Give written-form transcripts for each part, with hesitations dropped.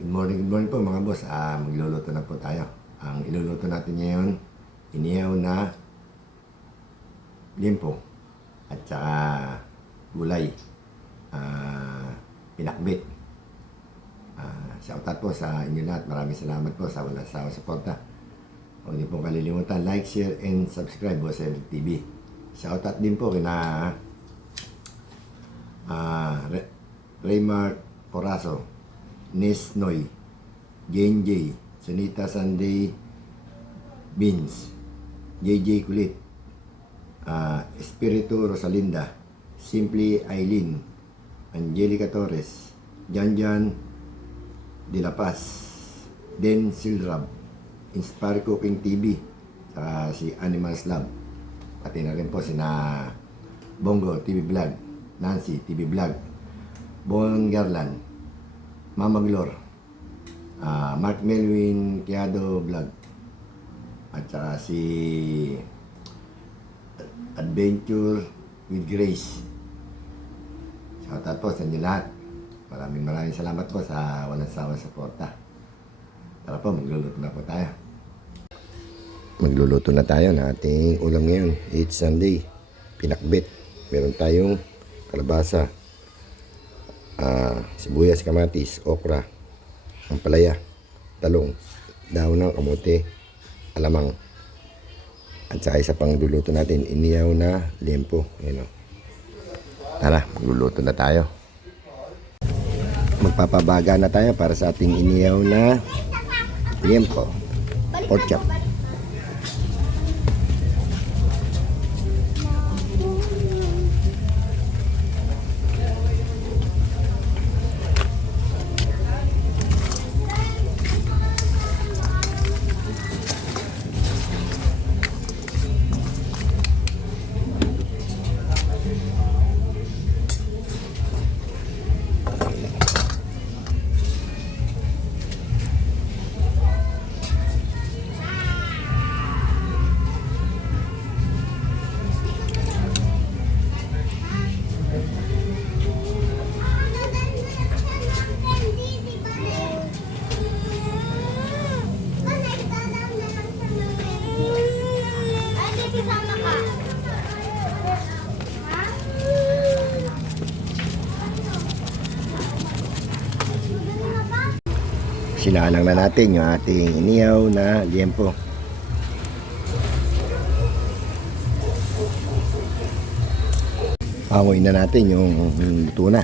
Good morning po mga boss. Magluluto na po tayo. Ang iluluto natin ngayon, inihaw na limpo at saka gulay, pinakbit. Shoutout po sa inyo lahat. Maraming salamat po sa walang sawang suporta. Huwag niyo pong kalilimutan, like, share, and subscribe po sa ML TV. Shoutout din po kina Raymar Corazo, Nes Noy, Jane J, Sunita Sunday Beans, JJ Kulit, Espiritu Rosalinda, Simply Aileen, Angelica Torres, Janjan De La Paz, Den Silrab, Inspire Cooking TV, saka si Animals Lab, pati na rin po sina Bongo TV Vlog, Nancy TV Vlog, Bon Garland, Mama Glor, Mark Melwin Kiado Vlog, at saka si Adventure with Grace. Shoutout po sa inyo lahat. Maraming salamat po sa walang sawang suporta. Tara po, magluluto na po tayo. Magluluto na tayo ng ating ulam ngayon. It's Sunday, pinakbit. Meron tayong kalabasa, sibuyas, kamatis, okra, ampalaya, talong, daon ng kamote, alamang, at saka isa pang luluto natin, inihaw na limpo. Ayan o. Tara, magluluto na tayo. Magpapabaga na tayo para sa ating inihaw na limpo, pork chop. Sinalang na natin yung ating inihaw na liempo. Panguin na natin yung tuna.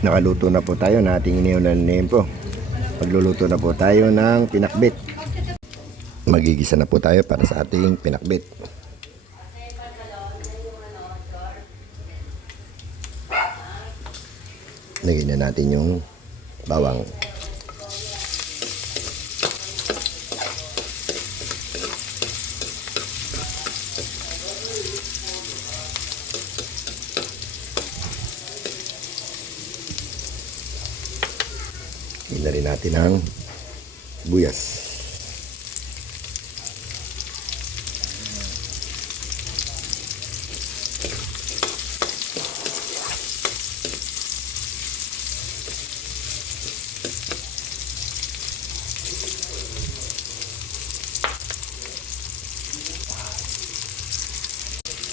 Nakaluto na po tayo na ating inihaw na liempo. Pagluluto na po tayo ng pinakbit. Magigisa na po tayo para sa ating pinakbit. Lagyan na natin yung bawang. Lagyan na rin natin ang buyas.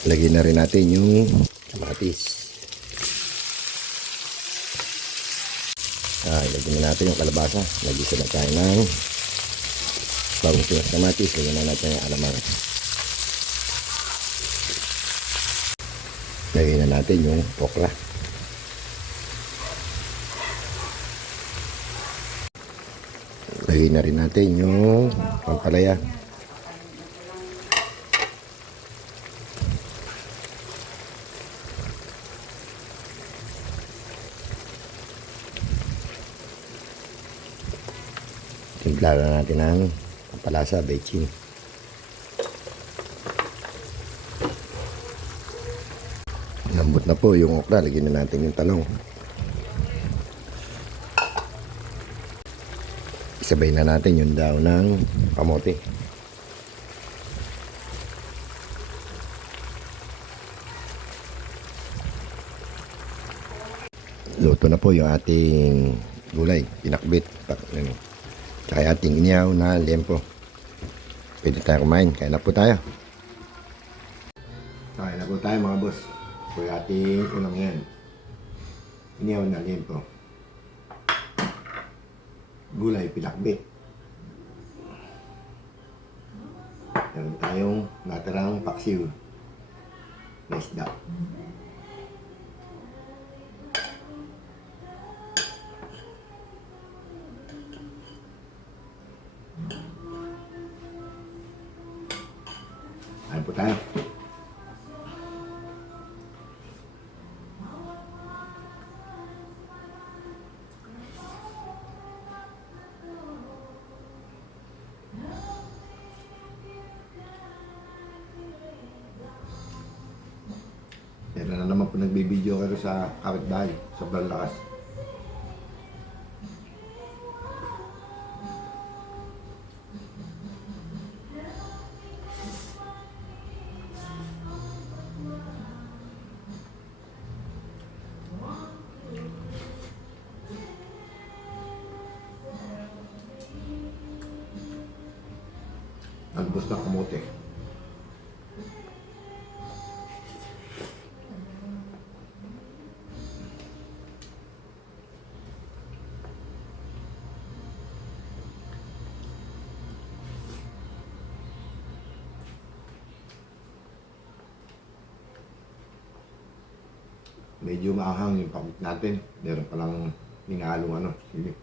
Lagyan na rin natin yung kamatis. Lagyan na natin yung kalabasa. Nagisa na tayo ng bagong pinas kamatis. Lagyan na natin yung alamang. Lagyan na natin yung okra. Lagyan na rin natin yung ampalaya. Timplahan na natin ang palasa, bechin. Lambot na po yung okra. Lagyan na natin yung talong. Isabay na natin yung daw ng kamote. Luto na po yung ating gulay, pinakbit. Tsaka yung ating inihaw na liempo. Pwede tayo kumain. Kaya na po tayo. Kaya na po tayo mga boss. Ito yung ating ulam yan. Inihaw na liempo. Gulay, pinakbit. Meron tayong natirang paksiw na isda. Ayan po tayo. Meron na naman po nagbibideo kayo sa kapitbahay. Sobrang lakas. Albos na kamote. Medyo maahang yung pakit natin. Meron palang hinahalong ano. Sige.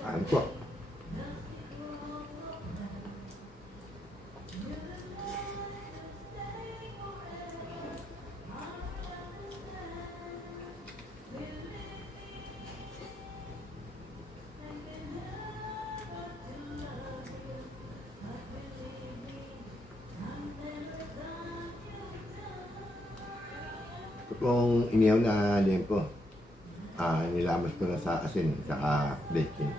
Ayan po. Ito pong inihaw na liempo. Nilamas ko na sa asin, saka bacon.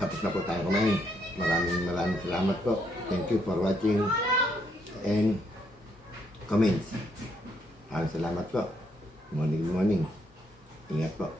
Tapos na po tayo kumain. Maraming salamat po. Thank you for watching and comments. Maraming salamat po. Morning, morning. Ingat po.